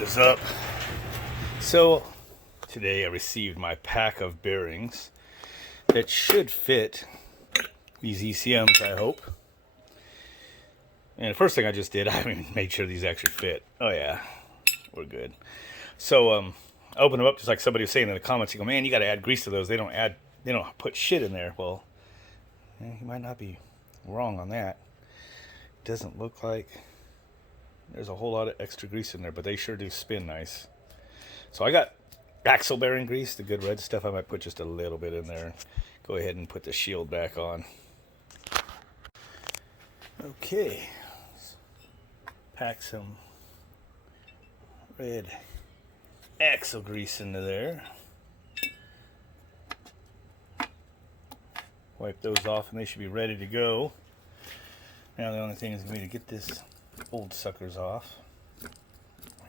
What is up? So today I received my pack of bearings that should fit these ECMs, I hope. And the first thing I just did, I made sure these actually fit. Oh yeah, we're good. So I opened them up just like somebody was saying in the comments. You go, man, you got to add grease to those. They don't put shit in there. Well, you might not be wrong on that. It doesn't look like there's a whole lot of extra grease in there, but they sure do spin nice. So I got axle bearing grease, the good red stuff. I might put just a little bit in there. Go ahead and put the shield back on. Okay, let's pack some red axle grease into there. Wipe those off and they should be ready to go. Now the only thing is going to be to get this old suckers off.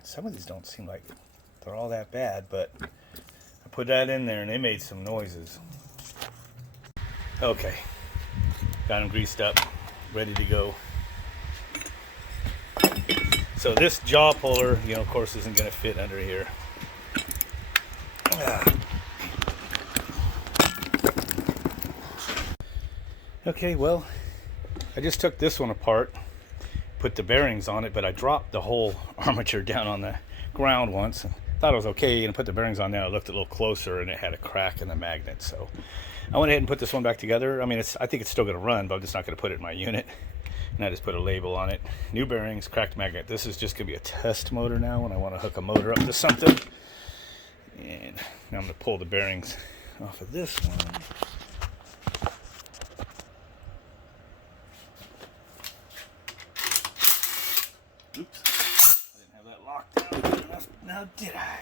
Some of these don't seem like they're all that bad, but I put that in there and they made some noises. Okay, got them greased up, ready to go. So this jaw puller, of course, isn't going to fit under here. Okay, well, I just took this one apart, put the bearings on it, but I dropped the whole armature down on the ground once and thought it was okay, and put the bearings on there. I looked a little closer and it had a crack in the magnet, so I went ahead and put this one back together. I think it's still going to run, but I'm just not going to put it in my unit. And I just put a label on it. New bearings, cracked magnet. This is just going to be a test motor now when I want to hook a motor up to something. And now I'm going to pull the bearings off of this one. Oops, I didn't have that locked down good enough. Now did I?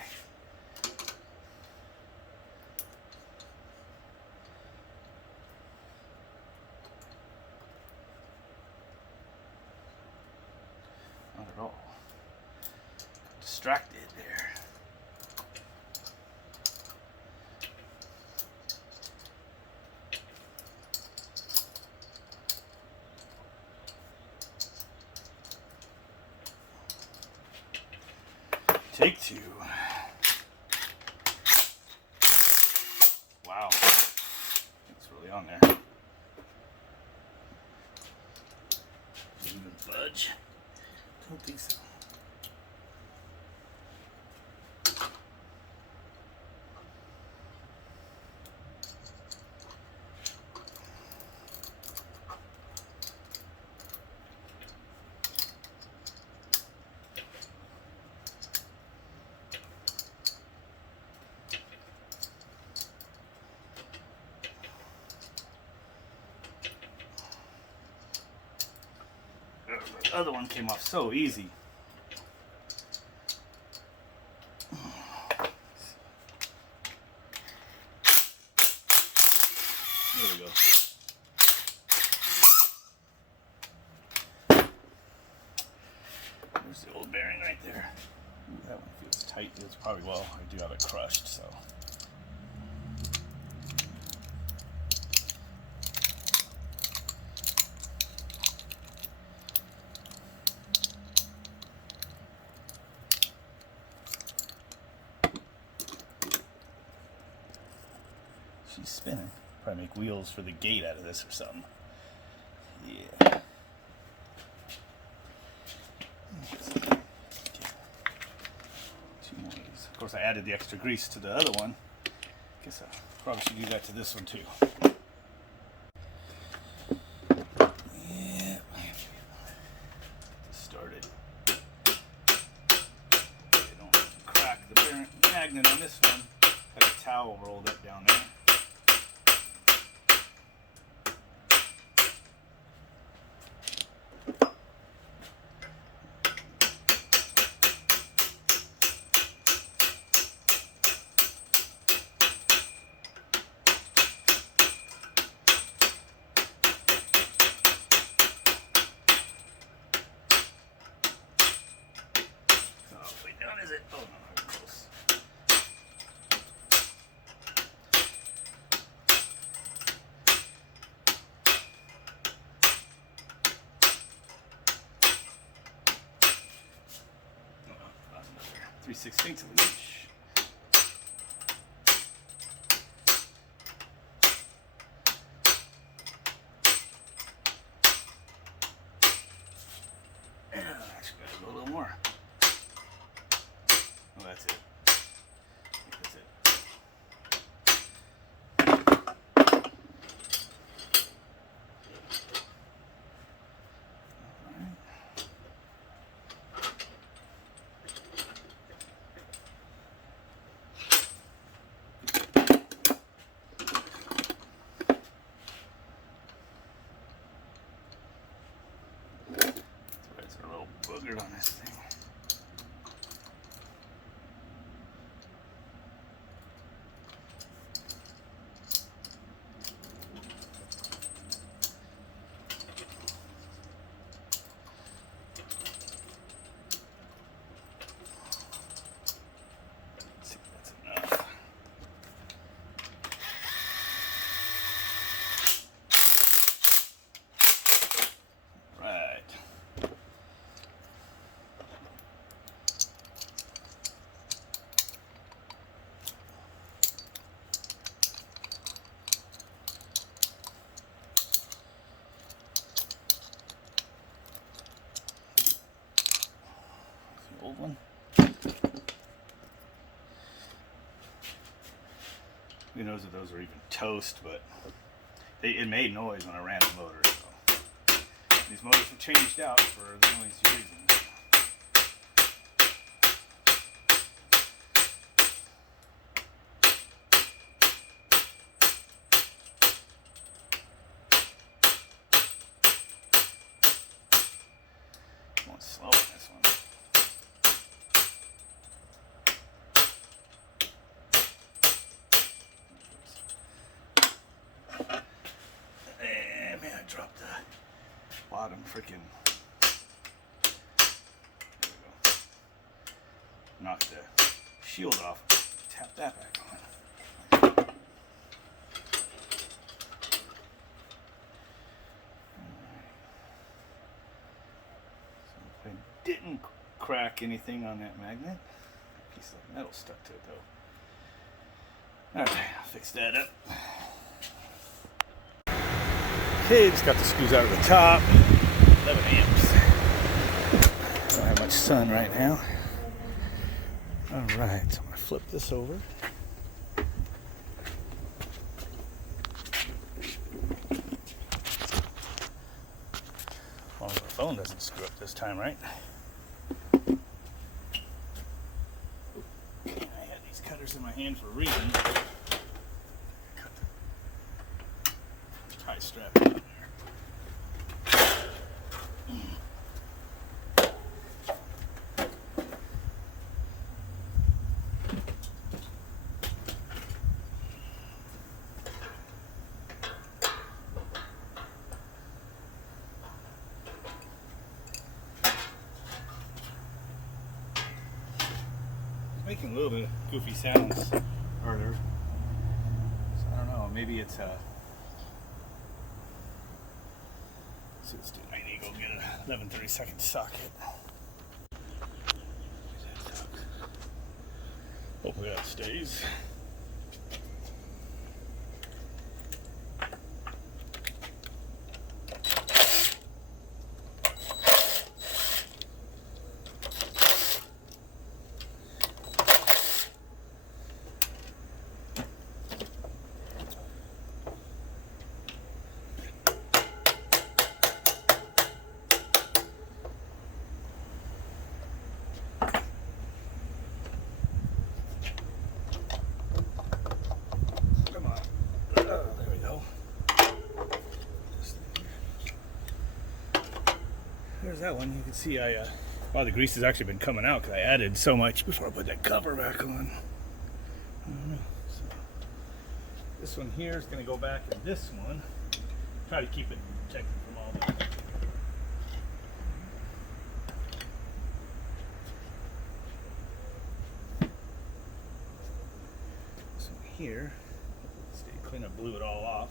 Not at all. Distracted there. Take two. Wow. It's really on there. Didn't even budge. Don't think so. The other one came off so easy. There we go. There's the old bearing right there. Ooh, that one feels tight. It's probably, well, I do have it crushed, so. She's spinning. Probably make wheels for the gate out of this or something. Yeah. Okay. 2 more of these. Of course, I added the extra grease to the other one. Guess I probably should do that to this one too. Yeah. Get this started. Okay, don't crack the magnet on this one. Had a towel rolled up down there. Way down, is it? Oh no, I'm close. 3/16 of an inch. Actually, gotta go a little more. Oh, that's it. I think that's it. Boogered on this thing. Let's see if that's enough. Right. Old one. Who knows if those are even toast, but it made noise when I ran the motor. So these motors have changed out for the noisy reasons. I'm going slow on this one. Man, I dropped the bottom freaking. There we go. Knock the shield off. Tap that back on. So if I didn't crack anything on that magnet, a piece of metal stuck to it though. Alright, I'll fix that up. Okay, just got the screws out of the top. 11 amps. Don't have much sun right now. Alright, so I'm going to flip this over. As long as the phone doesn't screw up this time, right? I had these cutters in my hand for a reason. Cut the tie strap in there. Making a little bit of goofy sounds earlier. So I don't know, maybe it's let's see what's doing. I need to go get an 11/32 socket. Hopefully that stays. There's that one. You can see wow, the grease has actually been coming out because I added so much before I put that cover back on. I don't know. So this one here is going to go back in this one. Try to keep it protected from all the. This one here. Stay clean. I blew it all off.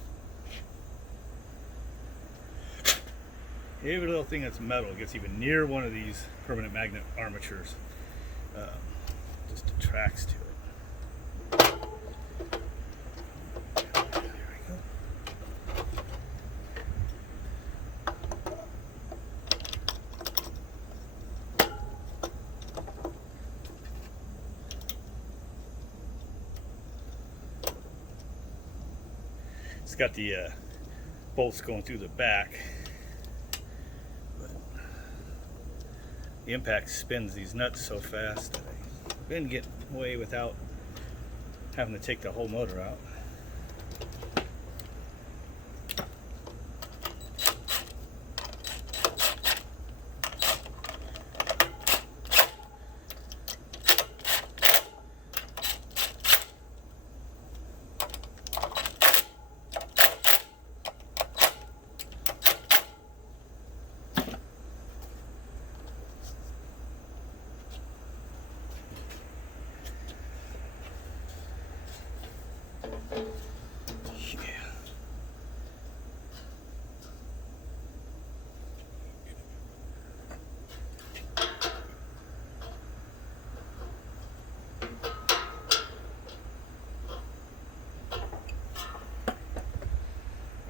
Every little thing that's metal gets even near one of these permanent magnet armatures. just attracts to it. There we go. It's got the bolts going through the back, but the impact spins these nuts so fast that I've been getting away without having to take the whole motor out.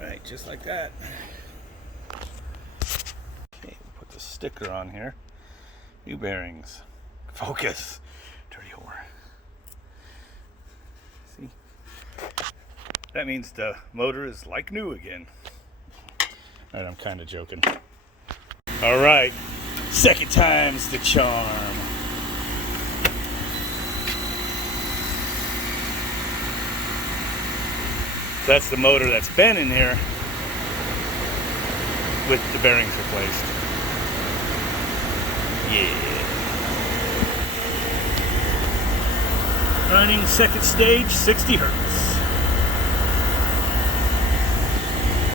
Right, just like that. Okay, we'll put the sticker on here. New bearings. Focus. Dirty whore. See? That means the motor is like new again. Alright, I'm kind of joking. Alright, second time's the charm. That's the motor that's been in here with the bearings replaced. Yeah. Running second stage, 60 hertz.